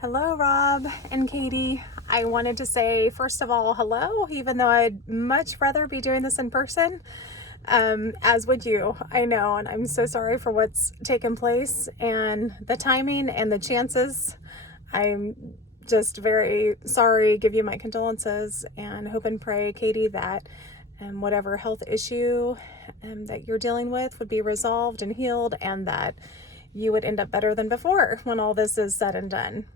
Hello, Rob and Katie. I wanted to say, first of all, hello, even though I'd much rather be doing this in person, as would you. I know, and I'm so sorry for what's taken place and the timing and the chances. I'm just very sorry, give you my condolences, and hope and pray, Katie, that whatever health issue that you're dealing with would be resolved and healed, and that you would end up better than before when all this is said and done.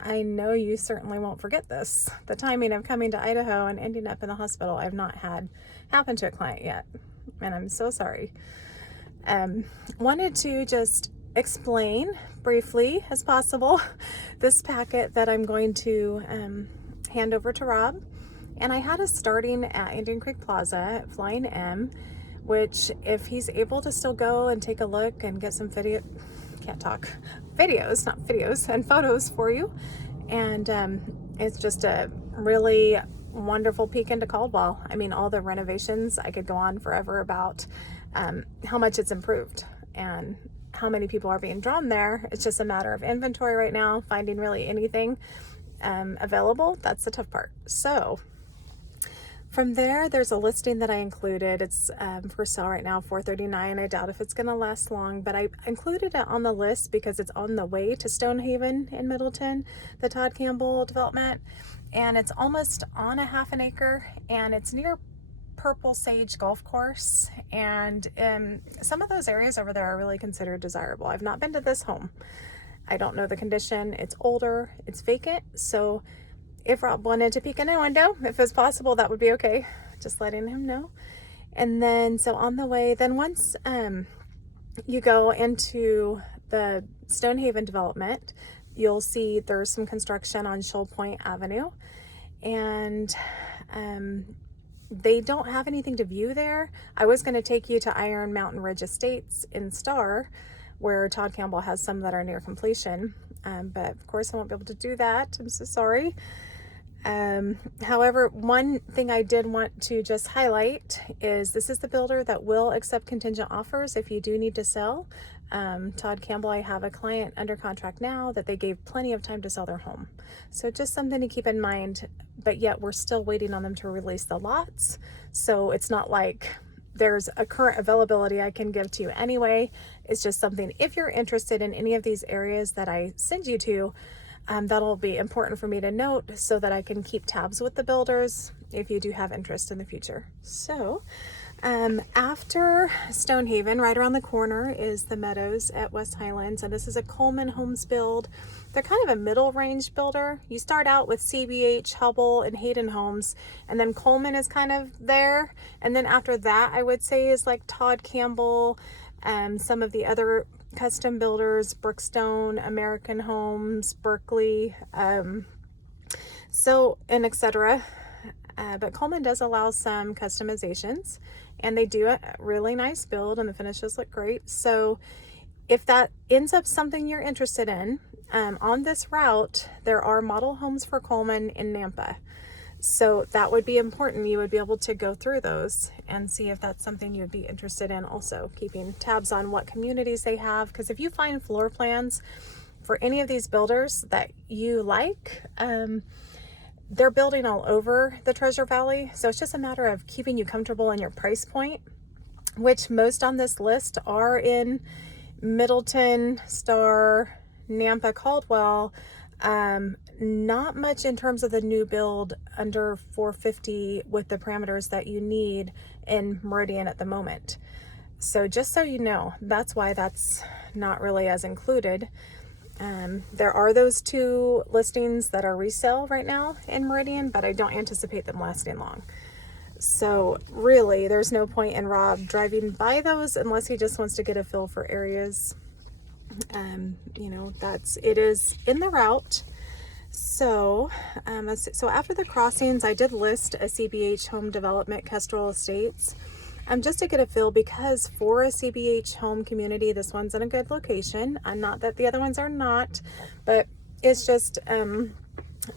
I know you certainly won't forget this. The timing of coming to Idaho and ending up in the hospital, I've not had happen to a client yet, and I'm so sorry. Wanted to just explain briefly as possible this packet that I'm going to hand over to Rob. And I had us starting at Indian Creek Plaza at Flying M, which if he's able to still go and take a look and get some videos, not videos, and photos for you. And it's just a really wonderful peek into Caldwell. I mean, all the renovations, I could go on forever about how much it's improved and how many people are being drawn there. It's just a matter of inventory right now, finding really anything available. That's the tough part. So from there, there's a listing that I included. It's for sale right now, $439. I doubt if it's going to last long, but I included it on the list because it's on the way to Stonehaven in Middleton, the Todd Campbell development, and it's almost on a half an acre, and it's near Purple Sage Golf Course, and some of those areas over there are really considered desirable. I've not been to this home. I don't know the condition. It's older, it's vacant, so if Rob wanted to peek in a window, if it's possible, that would be okay. Just letting him know. And then, so on the way, then once you go into the Stonehaven development, you'll see there's some construction on Shoal Point Avenue. And they don't have anything to view there. I was going to take you to Iron Mountain Ridge Estates in Star, where Todd Campbell has some that are near completion. But of course I won't be able to do that. I'm so sorry. However, one thing I did want to just highlight is this is the builder that will accept contingent offers if you do need to sell. Todd Campbell, I have a client under contract now that they gave plenty of time to sell their home. So just something to keep in mind, but yet we're still waiting on them to release the lots. So it's not like there's a current availability I can give to you anyway. It's just something, if you're interested in any of these areas that I send you to, that'll be important for me to note so that I can keep tabs with the builders if you do have interest in the future. So after Stonehaven, right around the corner is the Meadows at West Highlands, and this is a Coleman Homes build. They're kind of a middle range builder. You start out with CBH, Hubble, and Hayden Homes, and then Coleman is kind of there. And then after that, I would say is like Todd Campbell, some of the other custom builders, Brookstone, American Homes, Berkeley, so, and etc. But Coleman does allow some customizations, and they do a really nice build, and the finishes look great. So if that ends up something you're interested in, on this route, there are model homes for Coleman in Nampa. So that would be important. You would be able to go through those and see if that's something you'd be interested in, also keeping tabs on what communities they have. Because if you find floor plans for any of these builders that you like, they're building all over the Treasure Valley. So it's just a matter of keeping you comfortable in your price point, which most on this list are in Middleton, Star, Nampa, Caldwell. Not much in terms of the new build under 450 with the parameters that you need in Meridian at the moment. So just so you know, that's why that's not really as included. There are those two listings that are resale right now in Meridian, but I don't anticipate them lasting long. So really, there's no point in Rob driving by those unless he just wants to get a feel for areas. You know, it is in the route. So, so after the crossings, I did list a CBH home development, Kestrel Estates, just to get a feel, because for a CBH home community, this one's in a good location. Not that the other ones are not, but it's just,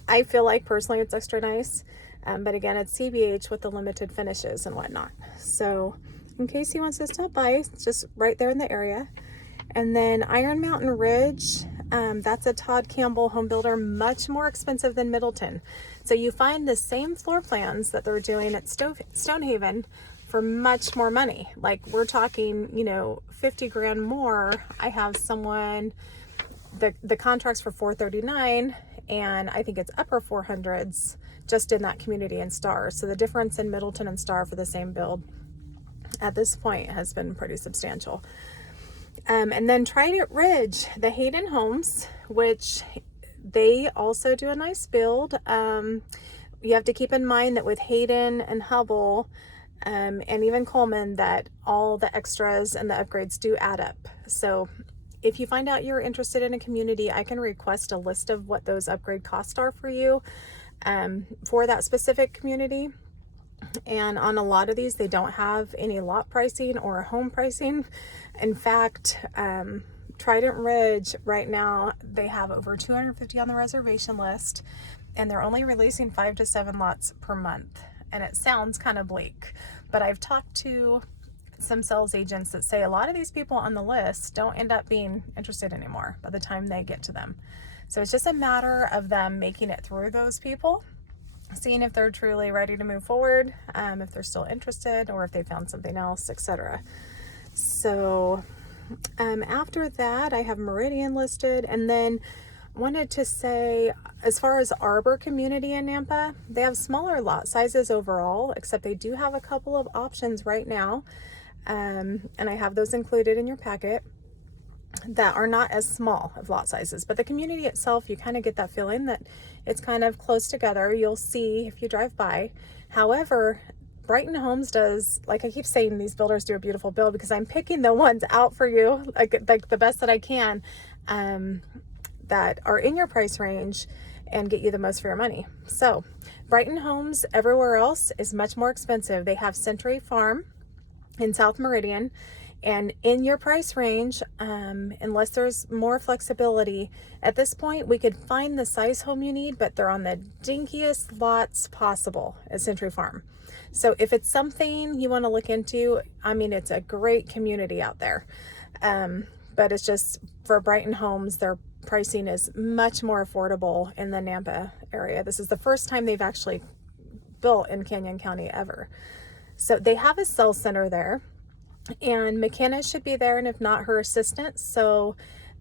I feel like personally it's extra nice. But again, it's CBH with the limited finishes and whatnot. So in case he wants to stop by, it's just right there in the area. And then Iron Mountain Ridge, That's a Todd Campbell home builder, much more expensive than Middleton. So you find the same floor plans that they're doing at Stonehaven for much more money. Like we're talking, 50 grand more. I have someone, the contract's for 439, and I think it's upper 400s just in that community in Star. So the difference in Middleton and Star for the same build at this point has been pretty substantial. And then Trident Ridge, the Hayden Homes, which they also do a nice build. You have to keep in mind that with Hayden and Hubble, and even Coleman, that all the extras and the upgrades do add up. So if you find out you're interested in a community, I can request a list of what those upgrade costs are for you for that specific community. And on a lot of these, they don't have any lot pricing or home pricing. In fact, Trident Ridge right now, they have over 250 on the reservation list, and they're only releasing 5 to 7 lots per month. And it sounds kind of bleak, but I've talked to some sales agents that say a lot of these people on the list don't end up being interested anymore by the time they get to them. So it's just a matter of them making it through those people, seeing if they're truly ready to move forward, if they're still interested, or if they found something else, etc. So after that, I have Meridian listed, and then wanted to say, as far as Arbor community in Nampa, they have smaller lot sizes overall, except they do have a couple of options right now, and I have those included in your packet, that are not as small of lot sizes. But the community itself, you kind of get that feeling that it's kind of close together. You'll see if you drive by. However, Brighton Homes does, like I keep saying, these builders do a beautiful build, because I'm picking the ones out for you, like the best that I can, that are in your price range and get you the most for your money. So Brighton Homes everywhere else is much more expensive. They have Century Farm in South Meridian, and in your price range, unless there's more flexibility, at this point we could find the size home you need, but they're on the dinkiest lots possible at Century Farm. So if it's something you want to look into, I mean, it's a great community out there. But it's just for Brighton Homes, their pricing is much more affordable in the Nampa area. This is the first time they've actually built in Canyon County ever. So they have a sales center there, and McKenna should be there, and if not, her assistant. So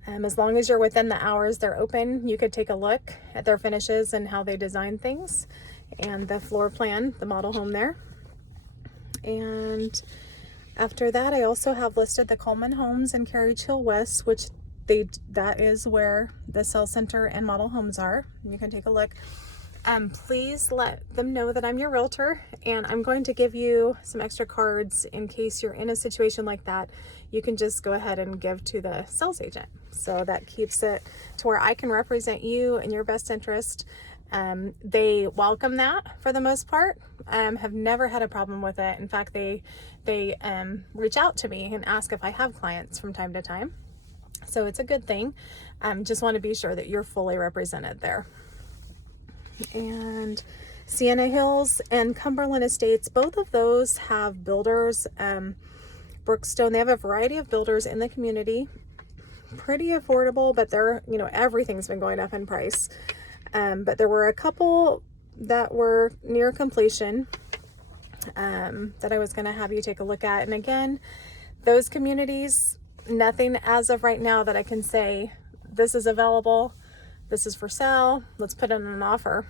as long as you're within the hours they're open, you could take a look at their finishes and how they design things, and the floor plan, the model home there. And after that, I also have listed the Coleman Homes in Carriage Hill West, which that is where the sales center and model homes are. You can take a look. Please let them know that I'm your realtor, and I'm going to give you some extra cards in case you're in a situation like that. You can just go ahead and give to the sales agent. So that keeps it to where I can represent you in your best interest. They welcome that for the most part. Have never had a problem with it. In fact, they reach out to me and ask if I have clients from time to time. So it's a good thing. Just want to be sure that you're fully represented there. And Sienna Hills and Cumberland Estates, both of those have builders. Brookstone, they have a variety of builders in the community. Pretty affordable, but they're, everything's been going up in price. But there were a couple that were near completion that I was going to have you take a look at. And again, those communities, nothing as of right now that I can say this is available, this is for sale, let's put in an offer.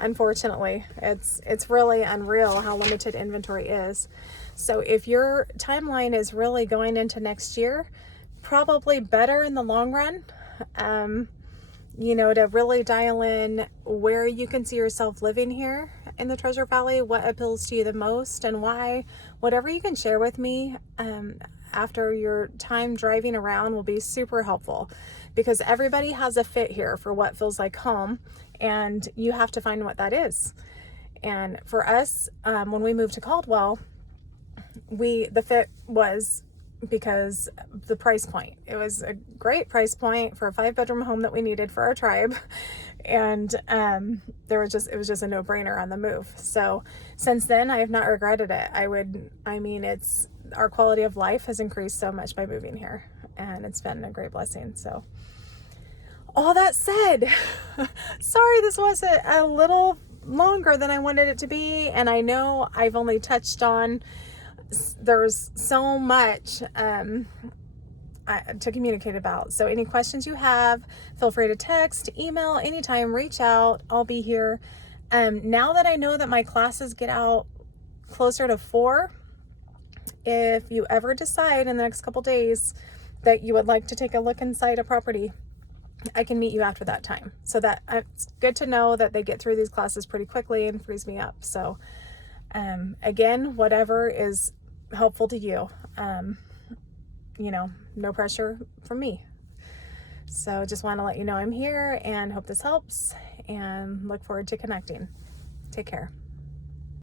Unfortunately, it's really unreal how limited inventory is. So if your timeline is really going into next year, probably better in the long run, to really dial in where you can see yourself living here in the Treasure Valley, what appeals to you the most and why. Whatever you can share with me after your time driving around will be super helpful, because everybody has a fit here for what feels like home, and you have to find what that is. And for us, when we moved to Caldwell, the fit was because the price point. It was a great price point for a 5-bedroom home that we needed for our tribe, and it was just a no-brainer on the move. So since then, I have not regretted it. Our quality of life has increased so much by moving here, and it's been a great blessing. So all that said, sorry this was a little longer than I wanted it to be, and I know I've only touched on, there's so much to communicate about. So any questions you have, feel free to text, email, anytime, reach out. I'll be here. Now that I know that my classes get out closer to 4, if you ever decide in the next couple days that you would like to take a look inside a property, I can meet you after that time. So that it's good to know that they get through these classes pretty quickly and frees me up. So again, whatever is helpful to you, no pressure from me. So just want to let you know I'm here and hope this helps, and look forward to connecting. Take care.